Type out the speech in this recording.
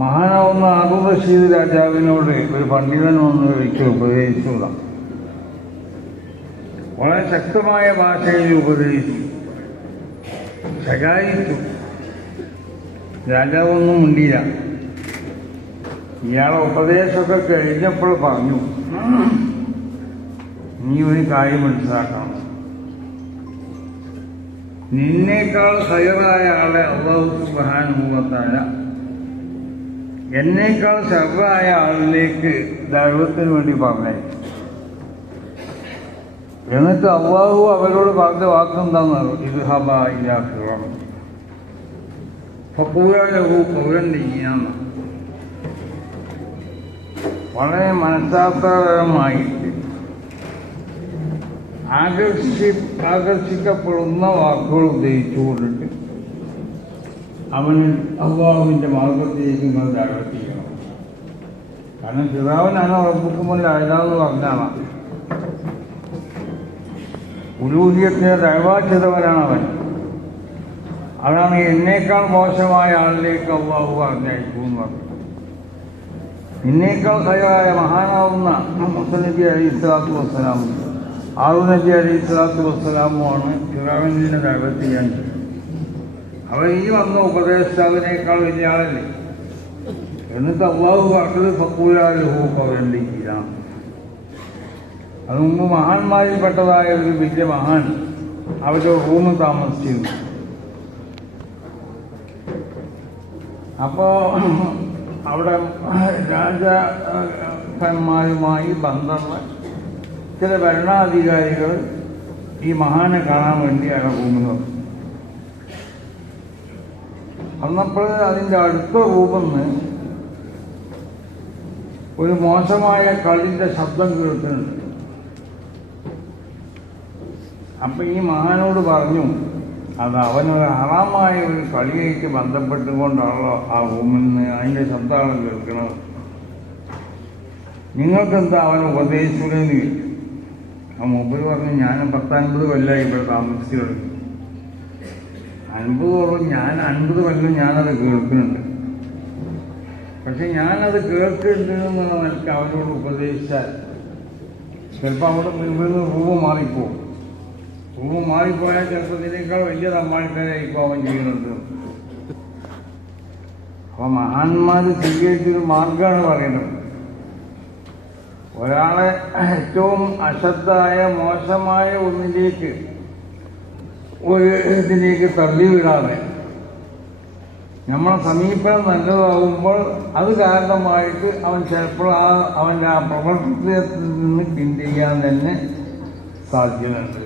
മഹാനാവുന്ന ഹാറൂൺ റഷീദ് രാജാവിനോട് ഒരു പണ്ഡിതൻ വന്ന് ഒരിക്കൽ ഉപദേശിച്ചു. വളരെ ശക്തമായ ഭാഷയിൽ ഉപദേശിച്ചു, ശകാരിച്ചു. രാജാവൊന്നും മിണ്ടിയില്ല. ഇയാളെ ഉപദേശമൊക്കെ കഴിഞ്ഞപ്പോൾ പറഞ്ഞു, നീ ഒരു കാര്യം മനസ്സിലാക്കണം, നിന്നേക്കാൾ ഹൈറായ ആളെ അല്ലാഹു സുബ്ഹാനഹു വ തആല എന്നേക്കാൾ ശർറായ ആളിലേക്ക് ദഅവത്തിന് വേണ്ടി പറഞ്ഞേക്കും. എന്നിട്ട് അല്ലാഹു അവരോട് പറഞ്ഞ വാക്കെന്താണെന്നോ, ഇദ്ഹബ ഇലാ ഫിർഔൻ ഫഖൂലാ ലഹു ഖൗലൻ ലയ്യിനാ. വളരെ മനഃശാസ്ത്രപരമായിട്ട് ആകർഷിക്കപ്പെടുന്ന വാക്കുകൾ ഉപയോഗിച്ചുകൊണ്ടിട്ട് അവന് അല്ലാഹുവിൻ്റെ മാർഗത്തിലേക്ക് നിങ്ങൾ ദഅവത്ത് ചെയ്യണം. കാരണം ഫിർഔനാണ് റബ്ബുക്കുമുൽ അഅ്ലാ എന്ന് പറഞ്ഞാണ്. ഉലൂഹിയത്തിനെ ദഅവത്ത് ചെയ്തവനാണ് അവൻ. അതാണ് എന്നേക്കാൾ മോശമായ ആളിലേക്ക് അല്ലാഹു പറഞ്ഞയക്കും എന്ന് പറഞ്ഞു. എന്നേക്കാൾ ഹൈറായ മഹാനാവുന്ന മൂസ നബി അലൈഹിസ്സലാത്തു വസ്സലാം, ഹാറൂൻ നബി അലൈഹിസ്സലാത്തു വസ്സലാമുമാണ് ഫിർഔനിനെ ദഅവത്ത് ചെയ്യാൻ. അവൻ ഈ വന്ന ഉപദേഷ്ടാവിനേക്കാൾ വലിയ ആളല്ലേ. എന്നിട്ട് അല്ലാഹു പറഞ്ഞത് ഫഖൂലാ ലഹു ഖൗലൻ ലയ്യിനാ. അത് മുമ്പ് മഹാന്മാരിൽപ്പെട്ടതായ ഒരു വലിയ മഹാൻ അവരുടെ റൂമിൽ താമസിച്ചിരുന്നു. അപ്പോൾ അവിടെ രാജാക്കന്മാരുമായി ബന്ധമുള്ള ചില ഭരണാധികാരികൾ ഈ മഹാനെ കാണാൻ വേണ്ടി അയാളെ റൂമിൽ വന്നു. വന്നപ്പോൾ അതിൻ്റെ അടുത്ത റൂമിൽ നിന്ന് ഒരു മോശമായ കളിൻ്റെ ശബ്ദം കേൾക്കുന്നുണ്ട്. അപ്പം ഈ മഹാനോട് പറഞ്ഞു, അത് അവനൊരു ഹറാമായ ഒരു കളിയായിട്ട് ബന്ധപ്പെട്ടുകൊണ്ടാണല്ലോ ആ റൂമിൽ നിന്ന് അതിൻ്റെ ശബ്ദമാണ് കേൾക്കുന്നത്. നിങ്ങൾക്കെന്താ അവനെ ഉപദേശിച്ചൂടെന്ന് ചോദിച്ചു. ആ മൂപ്പര് പറഞ്ഞു, ഞാൻ 10-50 കൊല്ലമായി ഇവിടെ താമസിച്ചു തുടങ്ങി. 50 കൊല്ലം ഞാൻ 50 കൊല്ലം ഞാനത് കേൾക്കുന്നുണ്ട്. പക്ഷെ ഞാനത് കേൾക്കുന്നുണ്ട് എന്നുള്ള നിലയ്ക്ക് അവനോട് ഉപദേശിച്ചാൽ ചിലപ്പോൾ അവിടെ ഇവിടുന്ന് റൂം മാറിപ്പോവും. റൂം മാറിപ്പോയാൽ ചിലപ്പോൾ ഇതിനേക്കാൾ വലിയ തമ്മാടിക്കാരായിരിക്കും അവൻ ചെയ്യുന്നുണ്ട്. അപ്പോൾ മഹാന്മാർ സ്വീകരിച്ചൊരു മാർഗമാണ് പറയുന്നത്. ഒരാളെ ഏറ്റവും അശ്രദ്ധമായ മോശമായ ഒന്നിലേക്ക് ഇതിലേക്ക് തള്ളിവിടാതെ നമ്മളെ സമീപനം നല്ലതാവുമ്പോൾ അത് കാരണമായിട്ട് അവൻ ചിലപ്പോൾ അവൻ്റെ ആ പ്രവർത്തനത്തിൽ നിന്ന് പിന്തിരിയാൻ തന്നെ സാധ്യതയുണ്ട്.